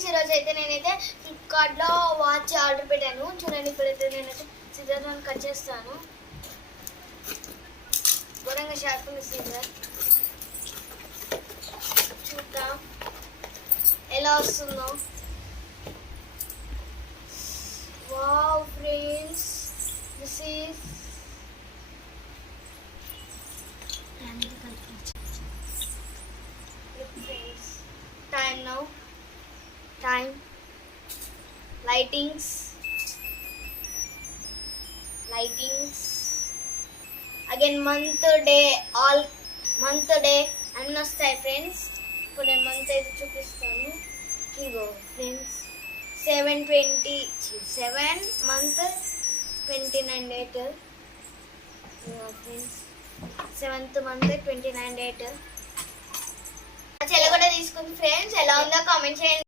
ఫ్రెండ్స్, ఈరోజు అయితే నేనైతే ఫ్లిప్కార్ట్లో వాచ్ ఆర్డర్ పెట్టాను. చూడండి, ఇప్పుడైతే నేనైతే సిజర్తో కట్ చేస్తాను. ఘోరంగా షార్ప్ ఉంది సిజర్. చూద్దాం ఎలా వస్తుందో. Wow friends, this is time now. Time, lightings again, month, day, all month, day అన్నీ వస్తాయి ఫ్రెండ్స్. ఇప్పుడు నేను మంత్ అయితే చూపిస్తాను. ఇగో friends, 7 month 29 date. Friends, 7th month 29 date. చెల్ల కూడా తీసుకుంది ఫ్రెండ్స్. ఎలా ఉందో కామెంట్ చేయండి.